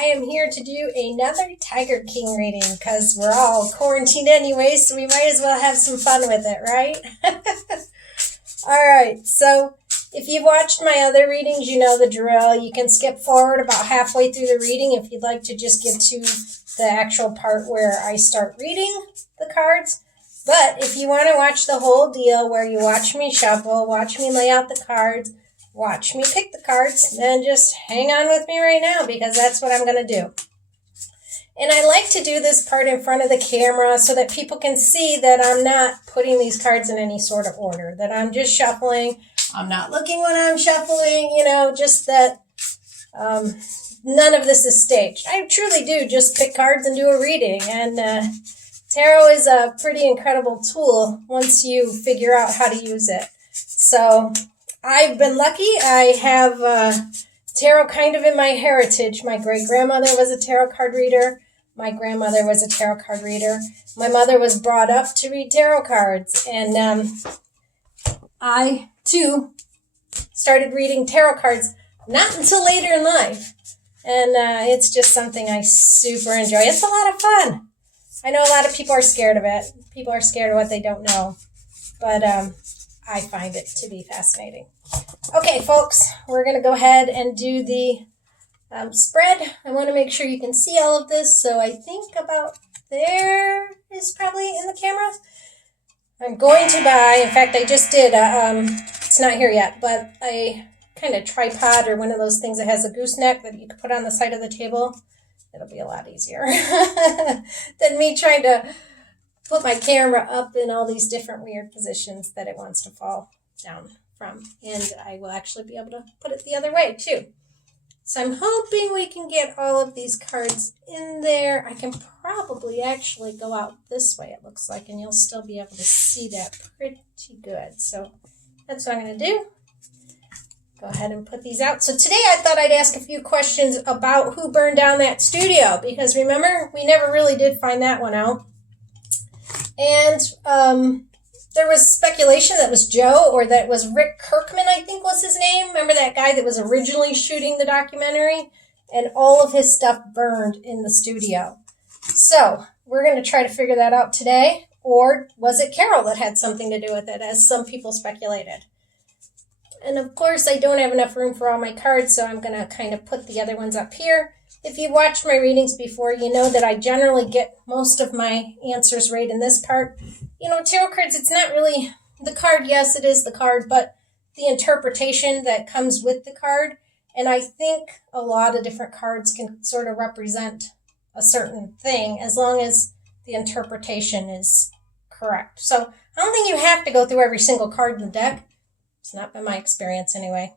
I am here to do another Tiger King reading because we're all quarantined anyway, so we might as well have some fun with it, right? Alright, so if you've watched my other readings, you know the drill. You can skip forward about halfway through the reading if you'd like to just get to the actual part where I start reading the cards. But if you want to watch the whole deal where you watch me shuffle, watch me lay out the cards, watch me pick the cards, then just hang on with me right now because that's what I'm going to do. And I like to do this part in front of the camera so that people can see that I'm not putting these cards in any sort of order, that I'm just shuffling. I'm not looking when I'm shuffling, just that none of this is staged. I truly do just pick cards and do a reading. And tarot is a pretty incredible tool once you figure out how to use it. So I've been lucky. I have tarot kind of in my heritage. My great-grandmother was a tarot card reader. My grandmother was a tarot card reader. My mother was brought up to read tarot cards. And I, too, started reading tarot cards not until later in life. And it's just something I super enjoy. It's a lot of fun. I know a lot of people are scared of it. People are scared of what they don't know. But I find it to be fascinating. Okay, folks, we're going to go ahead and do the spread. I want to make sure you can see all of this. So I think about there is probably in the camera. I'm going to buy, in fact, I just did, it's not here yet, but a kind of tripod or one of those things that has a gooseneck that you can put on the side of the table. It'll be a lot easier than me trying to put my camera up in all these different weird positions that it wants to fall down from. And I will actually be able to put it the other way too. So I'm hoping we can get all of these cards in there. I can probably actually go out this way, it looks like, and you'll still be able to see that pretty good. So that's what I'm going to do. Go ahead and put these out. So today I thought I'd ask a few questions about who burned down that studio, because remember, we never really did find that one out. And there was speculation that it was Joe or that it was Rick Kirkman, I think was his name. Remember that guy that was originally shooting the documentary? And all of his stuff burned in the studio. So we're going to try to figure that out today. Or was it Carole that had something to do with it, as some people speculated? And of course, I don't have enough room for all my cards, so I'm going to kind of put the other ones up here. If you've watched my readings before, you know that I generally get most of my answers right in this part. Tarot cards, it's not really the card. Yes, it is the card, but the interpretation that comes with the card. And I think a lot of different cards can sort of represent a certain thing as long as the interpretation is correct. So I don't think you have to go through every single card in the deck. It's not been my experience anyway.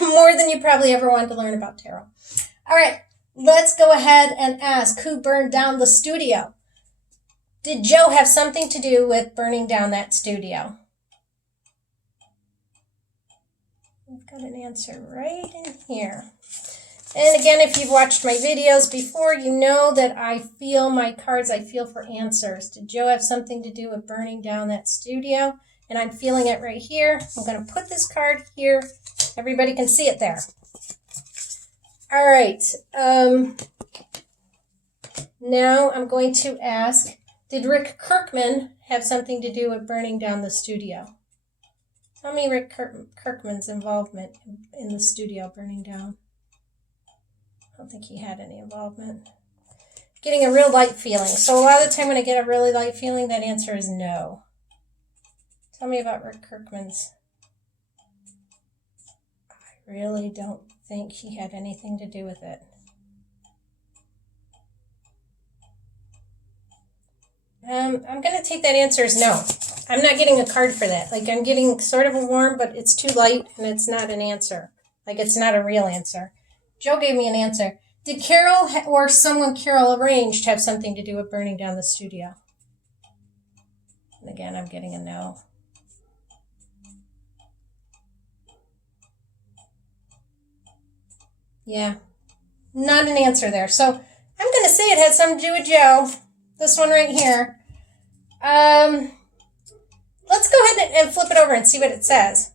More than you probably ever wanted to learn about tarot. All right, let's go ahead and ask who burned down the studio. Did Joe have something to do with burning down that studio? We've got an answer right in here. And again, if you've watched my videos before, you know that I feel my cards, I feel for answers. Did Joe have something to do with burning down that studio? And I'm feeling it right here. I'm going to put this card here. Everybody can see it there. All right. Now I'm going to ask, did Rick Kirkman have something to do with burning down the studio? Tell me Rick Kirkman's involvement in the studio burning down. I don't think he had any involvement. Getting a real light feeling. So a lot of the time when I get a really light feeling, that answer is no. Tell me about Rick Kirkman's. I really don't think he had anything to do with it. I'm going to take that answer as no. I'm not getting a card for that. I'm getting sort of a warm, but it's too light and it's not an answer. It's not a real answer. Joe gave me an answer. Did Carole or someone Carole arranged have something to do with burning down the studio? And again, I'm getting a no. Yeah, not an answer there. So I'm going to say it had something to do with Joe. This one right here. Let's go ahead and flip it over and see what it says.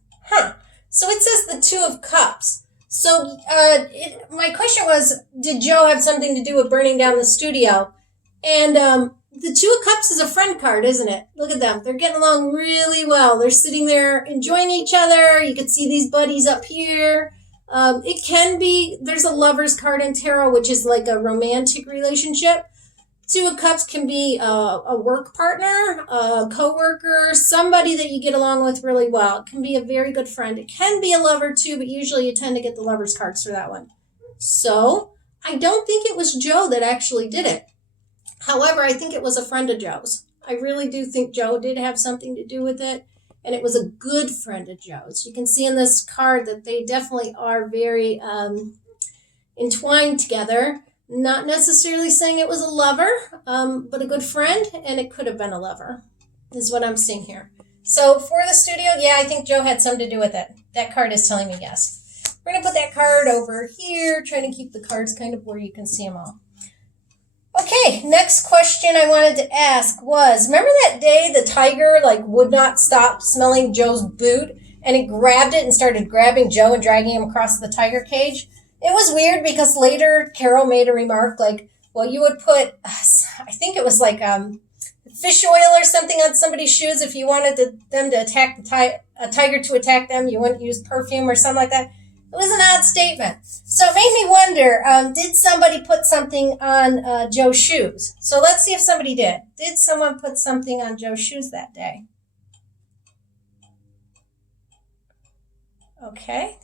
So it says the Two of Cups. So my question was, did Joe have something to do with burning down the studio? And the Two of Cups is a friend card, isn't it? Look at them. They're getting along really well. They're sitting there enjoying each other. You can see these buddies up here. It can be, there's a lover's card in tarot, which is like a romantic relationship. Two of Cups can be a work partner, a coworker, somebody that you get along with really well. It can be a very good friend. It can be a lover too, but usually you tend to get the lover's cards for that one. So I don't think it was Joe that actually did it. However, I think it was a friend of Joe's. I really do think Joe did have something to do with it, and it was a good friend of Joe's. You can see in this card that they definitely are very entwined together. Not necessarily saying it was a lover, but a good friend, and it could have been a lover, is what I'm seeing here. So for the studio, yeah, I think Joe had something to do with it. That card is telling me yes. We're going to put that card over here, trying to keep the cards kind of where you can see them all. Okay, next question I wanted to ask was, remember that day the tiger would not stop smelling Joe's boot, and it grabbed it and started grabbing Joe and dragging him across the tiger cage? It was weird because later Carole made a remark well, you would put, I think it was fish oil or something on somebody's shoes if you wanted them to attack a tiger to attack them. You wouldn't use perfume or something like that. It was an odd statement. So it made me wonder, did somebody put something on Joe's shoes? So let's see if somebody did. Did someone put something on Joe's shoes that day? Okay,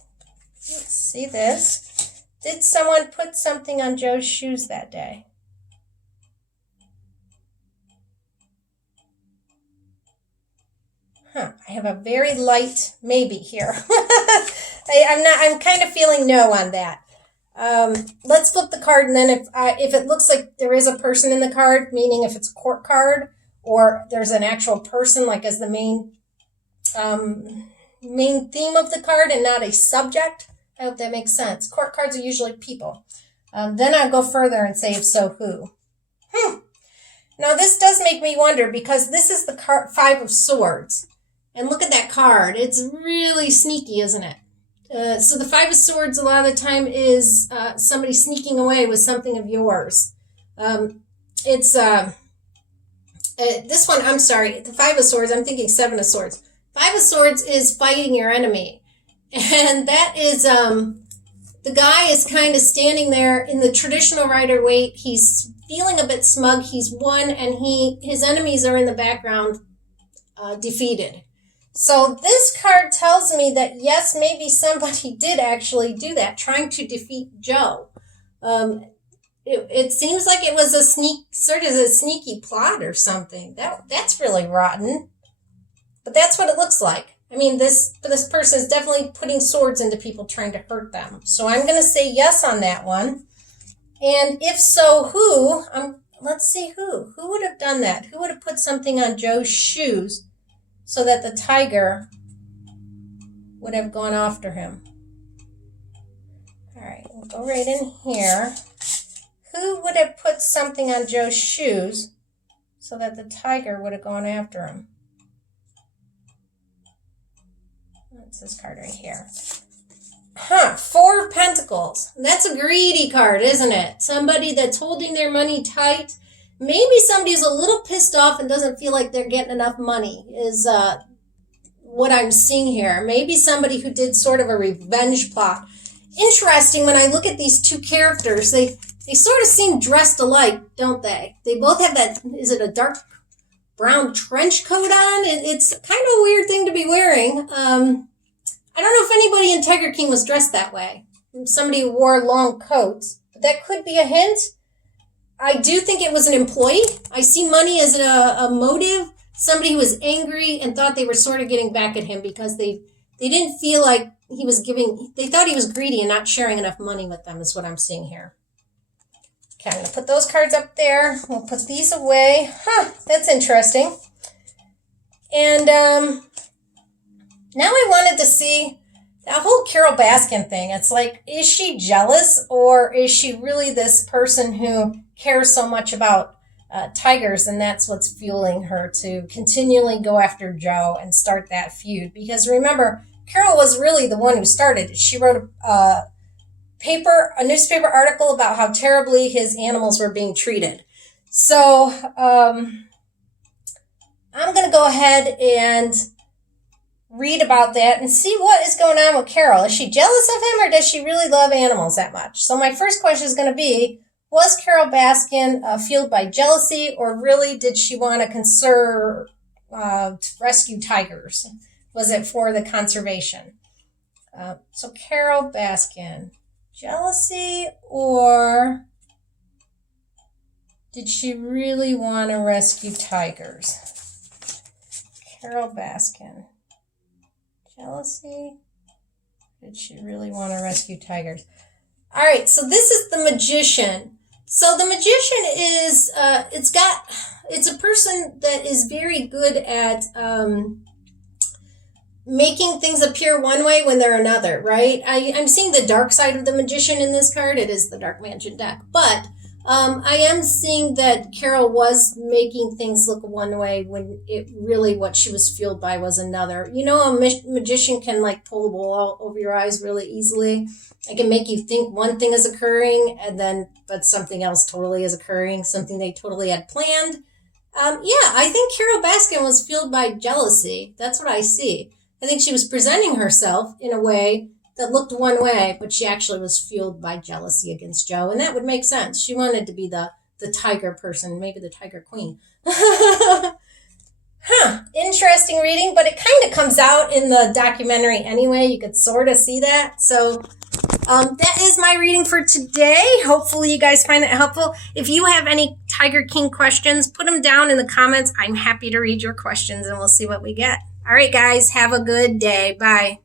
let's see this. Did someone put something on Joe's shoes that day? I have a very light maybe here. I'm kind of feeling no on that. Let's flip the card, and then if it looks like there is a person in the card, meaning if it's a court card or there's an actual person as the main theme of the card and not a subject. I hope that makes sense. Court cards are usually people. Then I'll go further and say, if so, who? Now, this does make me wonder because this is the Five of Swords. And look at that card. It's really sneaky, isn't it? So the Five of Swords a lot of the time is somebody sneaking away with something of yours. This one, I'm sorry, the Five of Swords, I'm thinking Seven of Swords. Five of Swords is fighting your enemy. And that is, the guy is kind of standing there in the traditional Rider-Waite. He's feeling a bit smug. He's won, and his enemies are in the background, defeated. So this card tells me that, yes, maybe somebody did actually do that, trying to defeat Joe. It seems like it was a sneaky plot or something. That's really rotten. But that's what it looks like. I mean, this person is definitely putting swords into people trying to hurt them. So I'm going to say yes on that one. And if so, who? Let's see who. Who would have done that? Who would have put something on Joe's shoes so that the tiger would have gone after him? All right, we'll go right in here. Who would have put something on Joe's shoes so that the tiger would have gone after him? That's this card right here. Four of Pentacles. That's a greedy card, isn't it? Somebody that's holding their money tight. Maybe somebody who's a little pissed off and doesn't feel like they're getting enough money is what I'm seeing here. Maybe somebody who did sort of a revenge plot. Interesting, when I look at these two characters, they sort of seem dressed alike, don't they? They both have that, is it a dark brown trench coat on? It's kind of a weird thing to be wearing. I don't know if anybody in Tiger King was dressed that way. Somebody who wore long coats. But that could be a hint. I do think it was an employee. I see money as a motive. Somebody who was angry and thought they were sort of getting back at him because they didn't feel like he was giving, they thought he was greedy and not sharing enough money with them is what I'm seeing here. Okay, I'm going to put those cards up there. We'll put these away. That's interesting. And now I wanted to see that whole Carole Baskin thing. It's like, is she jealous or is she really this person who cares so much about tigers, and that's what's fueling her to continually go after Joe and start that feud? Because remember, Carole was really the one who started it. She wrote a newspaper article about how terribly his animals were being treated. So I'm going to go ahead and read about that and see what is going on with Carole. Is she jealous of him, or does she really love animals that much? So my first question is going to be, was Carole Baskin fueled by jealousy, or really did she want to rescue tigers? Was it for the conservation? So Carole Baskin, jealousy, or did she really want to rescue tigers? Carole Baskin, jealousy, did she really want to rescue tigers? All right, so this is the magician. So the magician is, it's a person that is very good at making things appear one way when they're another, right? I'm seeing the dark side of the magician in this card. It is the Dark Mansion deck. But I am seeing that Carole was making things look one way when it really what she was fueled by was another. You know, a magician can like pull the wool over your eyes really easily. It can make you think one thing is occurring but something else totally is occurring, something they totally had planned. I think Carole Baskin was fueled by jealousy. That's what I see. I think she was presenting herself in a way that looked one way, but she actually was fueled by jealousy against Joe, and that would make sense. She wanted to be the tiger person, maybe the tiger queen. Interesting reading, but it kind of comes out in the documentary anyway. You could sort of see that. So that is my reading for today. Hopefully you guys find it helpful. If you have any Tiger King questions, put them down in the comments. I'm happy to read your questions, and we'll see what we get. All right, guys, have a good day. Bye.